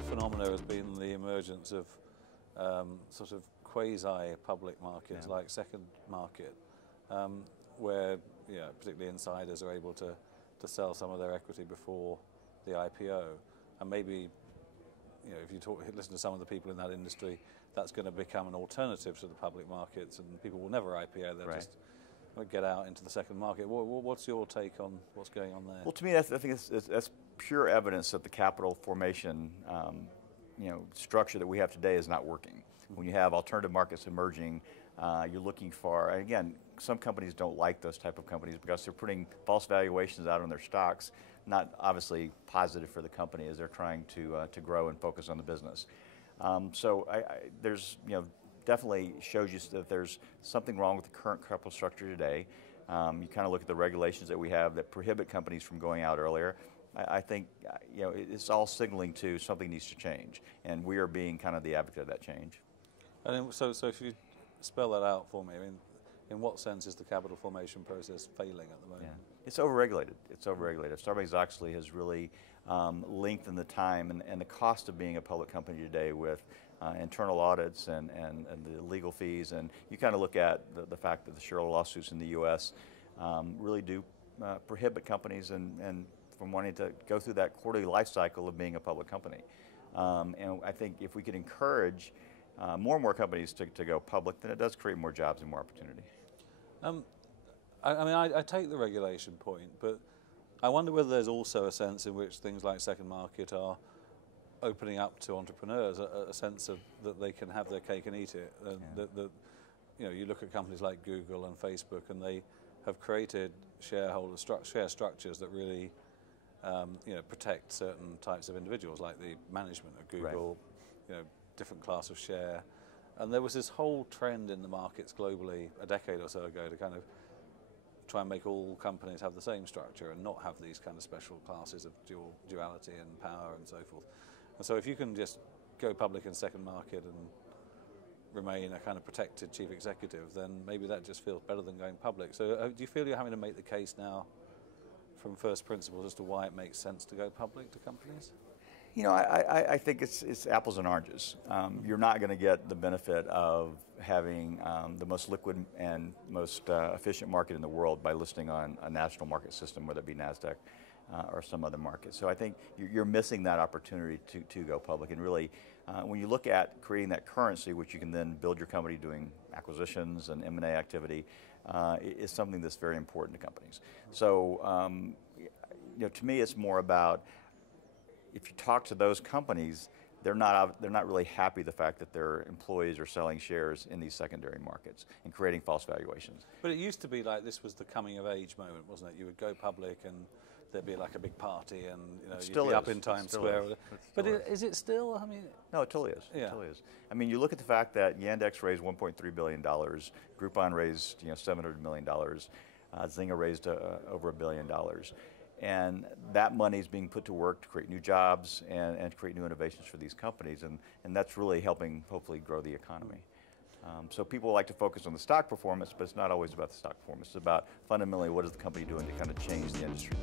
other phenomena has been the emergence of sort of quasi-public markets like second market, where particularly insiders are able to sell some of their equity before the IPO, and maybe if you listen to some of the people in that industry, that's going to become an alternative to the public markets, and people will never IPO. They'll just get out into the second market. What's your take on what's going on there? Well, to me, I think that's pure evidence that the capital formation structure that we have today is not working. When you have alternative markets emerging, you're looking for, again, some companies don't like those type of companies because they're putting false valuations out on their stocks, not obviously positive for the company as they're trying to grow and focus on the business. So there's, definitely shows you that there's something wrong with the current capital structure today. You kind of look at the regulations that we have that prohibit companies from going out earlier. I think it's all signaling to something needs to change, and we are being kind of the advocate of that change. And so if you spell that out for me, I mean, in what sense is the capital formation process failing at the moment? Yeah. It's overregulated. It's overregulated. Sarbanes-Oxley has really lengthened the time and the cost of being a public company today with internal audits and the legal fees. And you kind of look at the fact that the shareholder lawsuits in the U.S. Really do prohibit companies and from wanting to go through that quarterly life cycle of being a public company. And I think if we could encourage more and more companies to go public, then it does create more jobs and more opportunity. I take the regulation point, but I wonder whether there's also a sense in which things like second market are opening up to entrepreneurs, a sense of that they can have their cake and eat it. And you look at companies like Google and Facebook, and they have created share structures that really protect certain types of individuals, like the management of Google, different class of share. And there was this whole trend in the markets globally a decade or so ago to kind of try and make all companies have the same structure and not have these kind of special classes of duality and power and so forth. And so if you can just go public in second market and remain a kind of protected chief executive, then maybe that just feels better than going public. So do you feel you're having to make the case now from first principles as to why it makes sense to go public to companies? I think it's apples and oranges. You're not going to get the benefit of having the most liquid and most efficient market in the world by listing on a national market system, whether it be NASDAQ or some other market. So I think you're missing that opportunity to go public. And really, when you look at creating that currency, which you can then build your company doing acquisitions and M&A activity, is something that's very important to companies. So to me, it's more about, if you talk to those companies, they're not really happy the fact that their employees are selling shares in these secondary markets and creating false valuations. But it used to be like this was the coming of age moment, wasn't it? You would go public and there'd be like a big party and you'd be up in Times Square. But is it still? I mean, no, it totally is. Yeah. It totally is. I mean, you look at the fact that Yandex raised $1.3 billion, Groupon raised $700 million, Zynga raised over $1 billion. And that money is being put to work to create new jobs and to create new innovations for these companies, and that's really helping hopefully grow the economy. So people like to focus on the stock performance, but it's not always about the stock performance. It's about fundamentally what is the company doing to kind of change the industry.